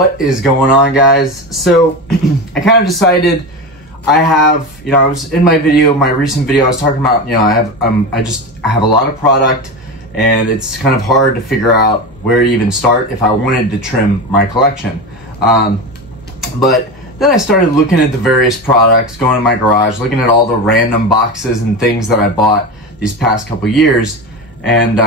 What is going on, guys? So I kind of decided I was in my recent video, I was talking about, I have a lot of product and it's kind of hard to figure out where to even start if I wanted to trim my collection. But then I started looking at the various products, going in my garage, looking at all the random boxes and things that I bought these past couple years, and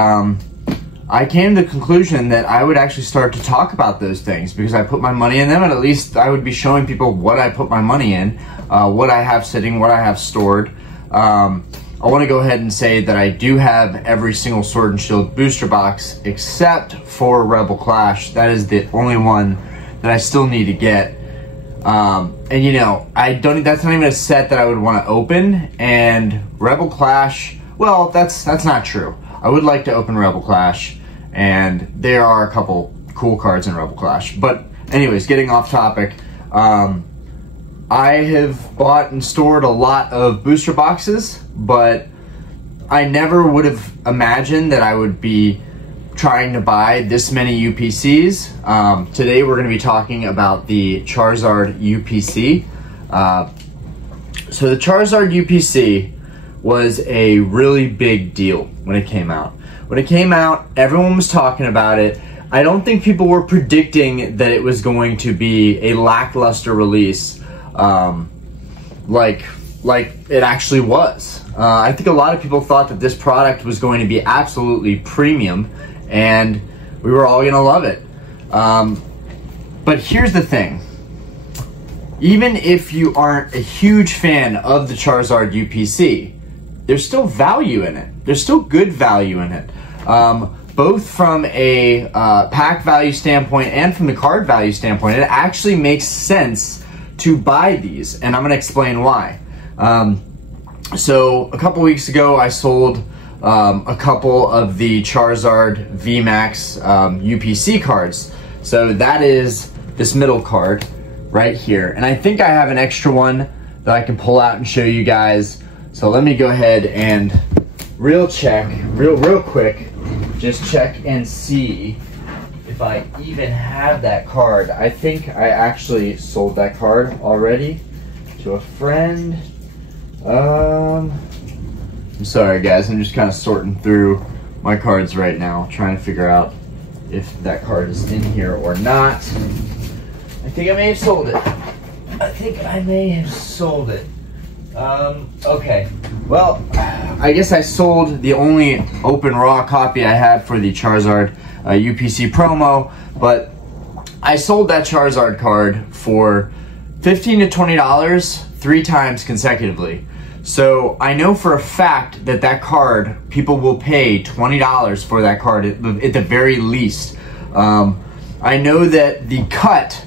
I came to the conclusion that I would actually start to talk about those things because I put my money in them, and at least I would be showing people what I put my money in, what I have sitting, what I have stored. I want to go ahead and say that I do have every single Sword and Shield booster box except for Rebel Clash. That is the only one that I still need to get. And that's not even a set that I would want to open. And Rebel Clash, well, that's not true. I would like to open Rebel Clash, and there are a couple cool cards in Rebel Clash. But anyways, getting off topic, I have bought and stored a lot of booster boxes, but I never would have imagined that I would be trying to buy this many UPCs. Today we're going to be talking about the Charizard UPC. So the Charizard UPC was a really big deal when it came out. When it came out, everyone was talking about it. I don't think people were predicting that it was going to be a lackluster release like it actually was. I think a lot of people thought that this product was going to be absolutely premium and we were all gonna love it. But here's the thing. Even if you aren't a huge fan of the Charizard UPC, there's still value in it. There's still good value in it. Both from a pack value standpoint and from the card value standpoint, it actually makes sense to buy these, and I'm gonna explain why. So a couple weeks ago, I sold a couple of the Charizard VMAX UPC cards. So that is this middle card right here. And I think I have an extra one that I can pull out and show you guys. So let me go ahead and real quick, just check and see if I even have that card. I think I actually sold that card already to a friend. I'm sorry guys, I'm just kind of sorting through my cards right now, trying to figure out if that card is in here or not. I think I may have sold it. Okay, well, I guess I sold the only open raw copy I had for the Charizard UPC promo, but I sold that Charizard card for $15 to $20 3 times consecutively. So I know for a fact that that card, people will pay $20 for that card at the very least. I know that the cut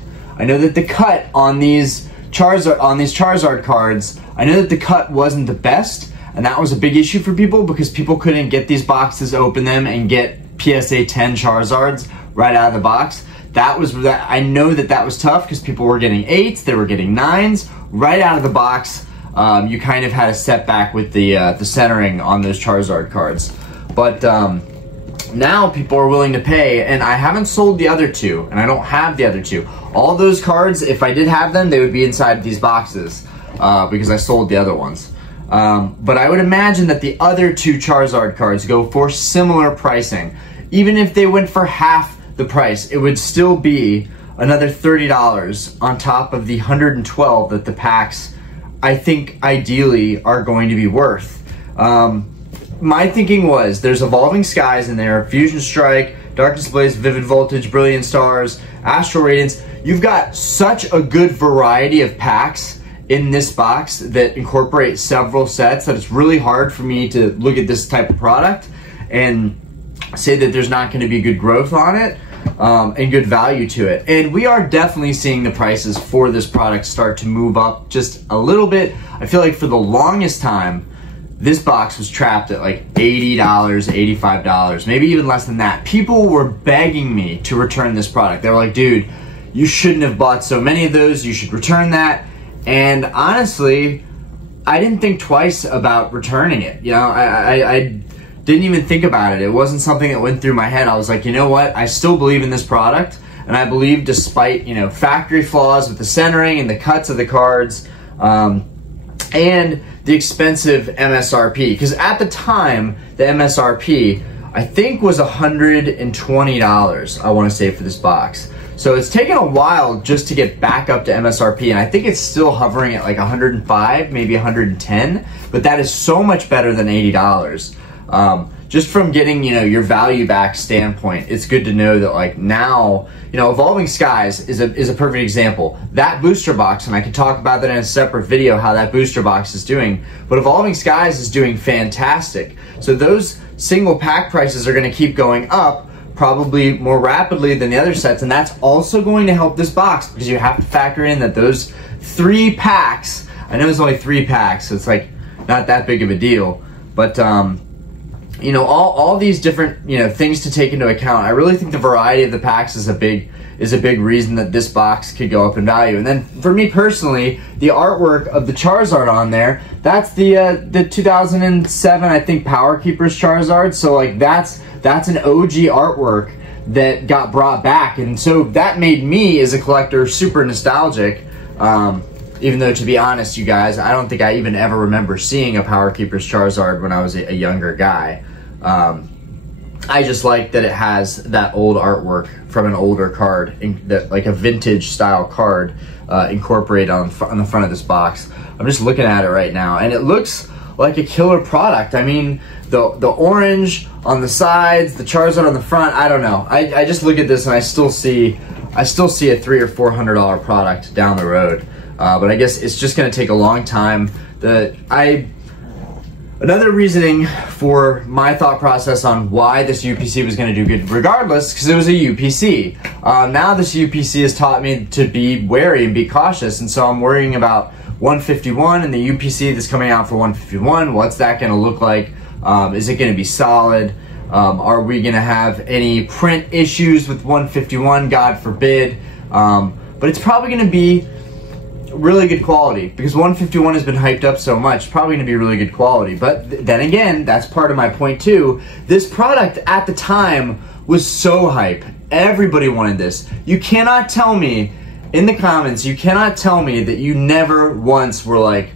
on these Charizard cards, I know that the cut wasn't the best, and that was a big issue for people because people couldn't get these boxes, open them, and get PSA 10 Charizards right out of the box. I know that was tough because people were getting 8s, they were getting 9s right out of the box. You kind of had a setback with the centering on those Charizard cards, but now people are willing to pay, and I haven't sold the other two, and I don't have the other two. All those cards, if I did have them, they would be inside these boxes because I sold the other ones. But I would imagine that the other 2 Charizard cards go for similar pricing. Even if they went for half the price, it would still be another $30 on top of the $112 that the packs, I think, ideally are going to be worth. My thinking was there's Evolving Skies in there, Fusion Strike, Darkness Blaze, Vivid Voltage, Brilliant Stars, Astral Radiance. You've got such a good variety of packs in this box that incorporate several sets that it's really hard for me to look at this type of product and say that there's not going to be good growth on it and good value to it. And we are definitely seeing the prices for this product start to move up just a little bit. I feel like for the longest time, this box was trapped at like $80, $85, maybe even less than that. People were begging me to return this product. They were like, dude, you shouldn't have bought so many of those. You should return that. And honestly, I didn't think twice about returning it. I didn't even think about it. It wasn't something that went through my head. I was like, you know what? I still believe in this product. and I believe despite, you know, factory flaws with the centering and the cuts of the cards, and the expensive MSRP, because at the time, the MSRP, I think, was $120, I want to say, for this box. So it's taken a while just to get back up to MSRP, and I think it's still hovering at like 105, maybe 110, but that is so much better than $80. Just from getting, you know, your value back standpoint, it's good to know that, like, now, you know, Evolving Skies is a perfect example. That booster box, and I could talk about that in a separate video, how that booster box is doing, but Evolving Skies is doing fantastic. So those single pack prices are going to keep going up, probably more rapidly than the other sets, and that's also going to help this box, because you have to factor in that those 3 packs, I know there's only 3 packs, so it's like not that big of a deal, but you know, all these different, you know, things to take into account. I really think the variety of the packs is a big reason that this box could go up in value. And then for me personally, the artwork of the Charizard on there, that's the 2007, I think, Power Keepers Charizard. So like that's an OG artwork that got brought back, and so that made me as a collector super nostalgic. Even though, to be honest, you guys, I don't think I even ever remember seeing a Power Keepers Charizard when I was a younger guy. I just like that it has that old artwork from an older card, like a vintage style card, incorporated on the front of this box. I'm just looking at it right now, and it looks like a killer product. I mean, the orange on the sides, the Charizard on the front, I don't know. I just look at this and I still see a $300 or $400 product down the road. But I guess it's just going to take a long time. Another reasoning for my thought process on why this UPC was going to do good regardless, because it was a UPC. Now this UPC has taught me to be wary and be cautious, and so I'm worrying about 151 and the UPC that's coming out for 151. What's that going to look like? Is it going to be solid? Are we going to have any print issues with 151? God forbid. But it's probably going to be really good quality, because 151 has been hyped up so much. Probably going to be really good quality. But then again, that's part of my point too. This product at the time was so hype. Everybody wanted this. You cannot tell me in the comments, you cannot tell me that you never once were like,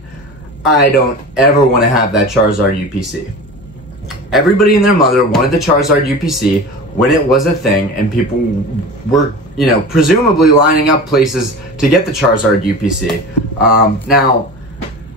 I don't ever want to have that Charizard UPC. Everybody and their mother wanted the Charizard UPC when it was a thing, and people were, you know, presumably lining up places to get the Charizard UPC. Now,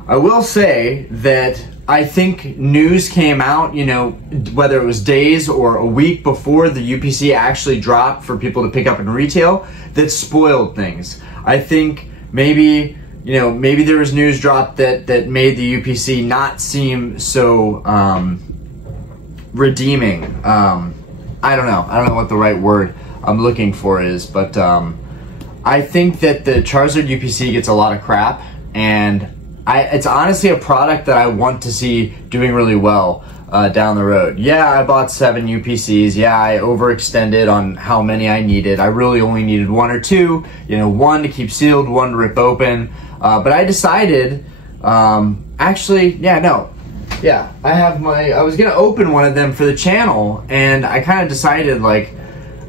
I will say that I think news came out, you know, whether it was days or a week before the UPC actually dropped for people to pick up in retail, that spoiled things. I think maybe, you know, maybe there was news dropped that made the UPC not seem so redeeming. I don't know what the right word I'm looking for is, but I think that the Charizard UPC gets a lot of crap, and it's honestly a product that I want to see doing really well down the road. Yeah, I bought 7 UPCs. Yeah, I overextended on how many I needed. I really only needed 1 or 2. You know, 1 to keep sealed, 1 to rip open. But I decided, actually, yeah, no. Yeah, I was gonna open one of them for the channel, and I kind of decided, like,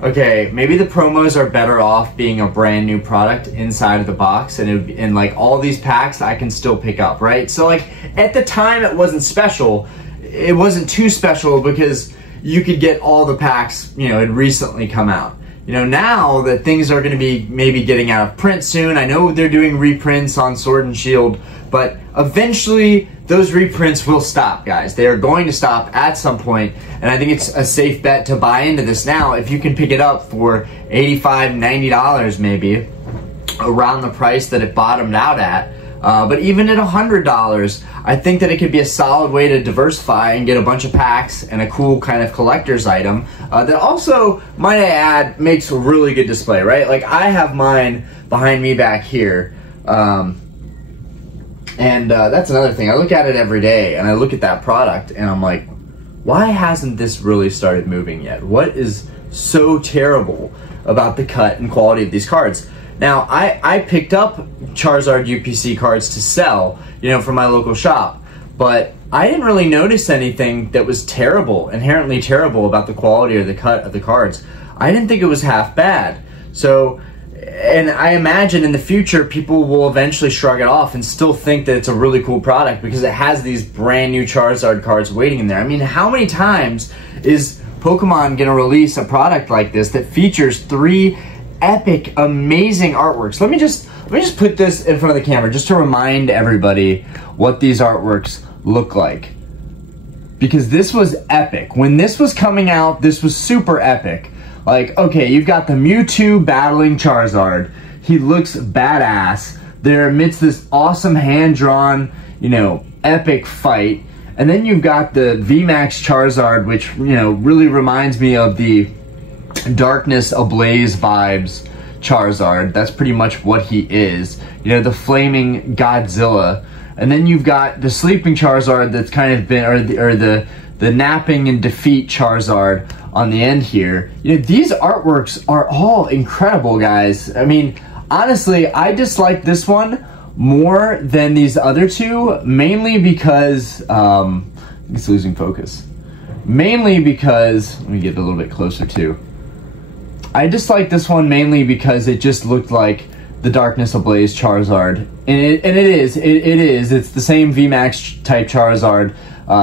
okay, maybe the promos are better off being a brand new product inside of the box, and like all these packs I can still pick up, right? So like at the time it wasn't special. It wasn't too special because you could get all the packs, you know, had recently come out. You know, now that things are going to be maybe getting out of print soon, I know they're doing reprints on Sword and Shield, but eventually those reprints will stop, guys. They are going to stop at some point, and I think it's a safe bet to buy into this now if you can pick it up for $85, $90 maybe, around the price that it bottomed out at. But even at $100, I think that it could be a solid way to diversify and get a bunch of packs and a cool kind of collector's item that also, might I add, makes a really good display, right? Like I have mine behind me back here, and that's another thing. I look at it every day, and I look at that product, and I'm like, why hasn't this really started moving yet? What is so terrible about the cut and quality of these cards? Now, I picked up Charizard UPC cards to sell, you know, from my local shop, but I didn't really notice anything that was terrible, inherently terrible about the quality or the cut of the cards. I didn't think it was half bad. So, and I imagine in the future, people will eventually shrug it off and still think that it's a really cool product because it has these brand new Charizard cards waiting in there. I mean, how many times is Pokemon gonna release a product like this that features 3 epic, amazing artworks? Let me just put this in front of the camera just to remind everybody what these artworks look like. Because this was epic. When this was coming out, this was super epic. Like, okay, you've got the Mewtwo battling Charizard. He looks badass. They're amidst this awesome hand-drawn, you know, epic fight. And then you've got the VMAX Charizard, which, you know, really reminds me of the Darkness Ablaze vibes Charizard. That's pretty much what he is. You know, the flaming Godzilla. And then you've got the sleeping Charizard that's kind of been, or the napping and defeat Charizard on the end here. You know, these artworks are all incredible, guys. I mean, honestly, I dislike this one more than these other two, mainly because, it's losing focus. Mainly because, let me get a little bit closer too. I dislike this one mainly because it just looked like the Darkness Ablaze Charizard. And it is. It's the same VMAX type Charizard.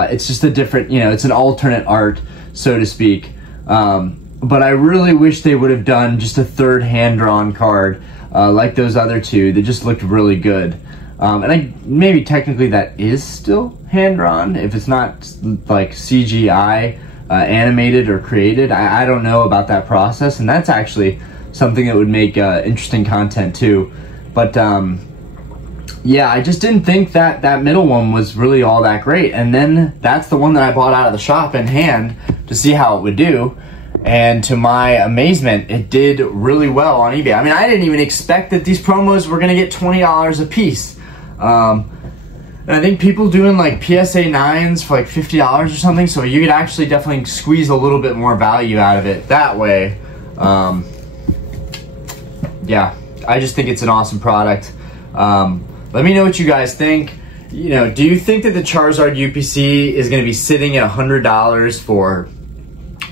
It's just a different, you know, it's an alternate art, so to speak. But I really wish they would have done just a 3rd hand-drawn card like those other two that just looked really good. And maybe technically that is still hand-drawn if it's not like CGI animated or created. I don't know about that process, and that's actually something that would make interesting content too. But yeah, I just didn't think that that middle one was really all that great. And then that's the one that I bought out of the shop in hand to see how it would do. And to my amazement, it did really well on eBay. I mean, I didn't even expect that these promos were gonna get $20 a piece. And I think people doing like PSA 9s for like $50 or something, so you could actually definitely squeeze a little bit more value out of it that way. Yeah, I just think it's an awesome product. Let me know what you guys think. You know, do you think that the Charizard UPC is going to be sitting at $100 for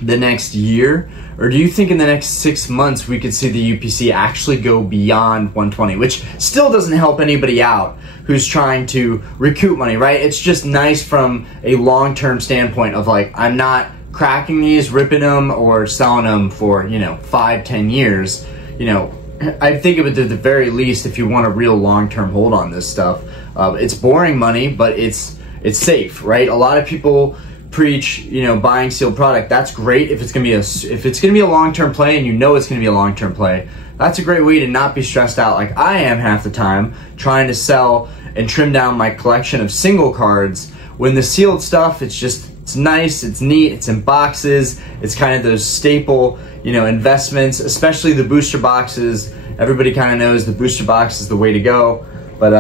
the next year? Or do you think in the next 6 months we could see the UPC actually go beyond 120, which still doesn't help anybody out who's trying to recoup money, right? It's just nice from a long-term standpoint of like, I'm not cracking these, ripping them, or selling them for, you know, 5-10 years. You know, I think of it at the very least if you want a real long-term hold on this stuff. It's boring money, but it's safe, right? A lot of people preach, you know, buying sealed product. That's great if it's gonna be a long-term play, and you know it's gonna be a long-term play. That's a great way to not be stressed out like I am half the time trying to sell and trim down my collection of single cards. When the sealed stuff, it's nice, it's neat, it's in boxes, it's kind of those staple, you know, investments, especially the booster boxes. Everybody kind of knows the booster box is the way to go. But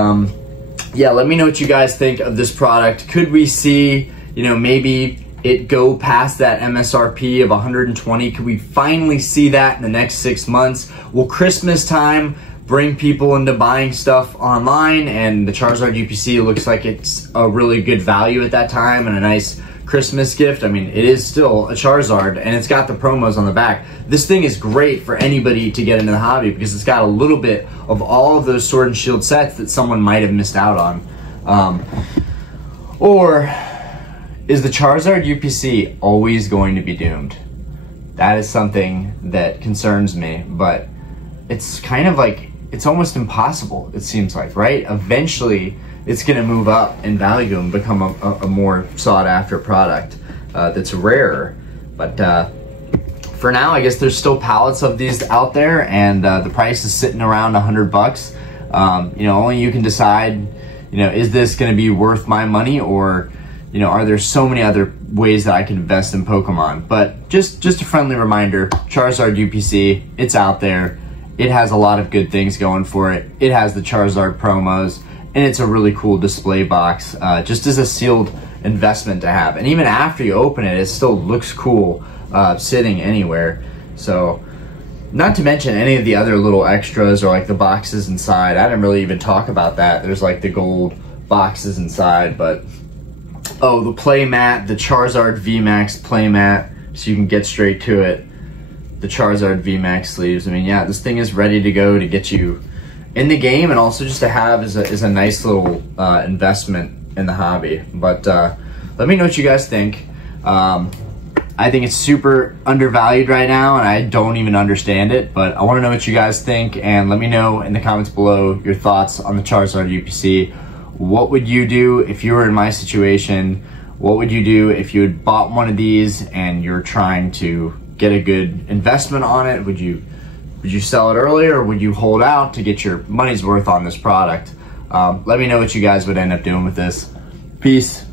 yeah, let me know what you guys think of this product. Could we see, you know, maybe it go past that MSRP of 120? Could we finally see that in the next 6 months? Will Christmas time bring people into buying stuff online, and the Charizard UPC looks like it's a really good value at that time and a nice Christmas gift? I mean, it is still a Charizard, and it's got the promos on the back. This thing is great for anybody to get into the hobby because it's got a little bit of all of those Sword and Shield sets that someone might have missed out on. Or is the Charizard UPC always going to be doomed? That is something that concerns me, but it's kind of like, it's almost impossible, it seems like, right? Eventually, it's gonna move up in value and become a more sought after product that's rarer. But for now, I guess there's still pallets of these out there, and the price is sitting around $100. You know, only you can decide, you know, is this gonna be worth my money, or, you know, are there so many other ways that I can invest in Pokemon? But just a friendly reminder, Charizard UPC, it's out there. It has a lot of good things going for it. It has the Charizard promos, and it's a really cool display box, just as a sealed investment to have. And even after you open it, it still looks cool sitting anywhere. So, not to mention any of the other little extras, or like the boxes inside. I didn't really even talk about that. There's like the gold boxes inside, but oh, the play mat, the Charizard VMAX play mat, so you can get straight to it. the Charizard VMAX sleeves. I mean, yeah, this thing is ready to go to get you in the game, and also just to have as a nice little investment in the hobby. But let me know what you guys think. I think it's super undervalued right now, and I don't even understand it, but I want to know what you guys think, and let me know in the comments below your thoughts on the Charizard UPC. What would you do if you were in my situation? What would you do if you had bought one of these and you're trying to get a good investment on it? Would you sell it early, or would you hold out to get your money's worth on this product? Let me know what you guys would end up doing with this. Peace.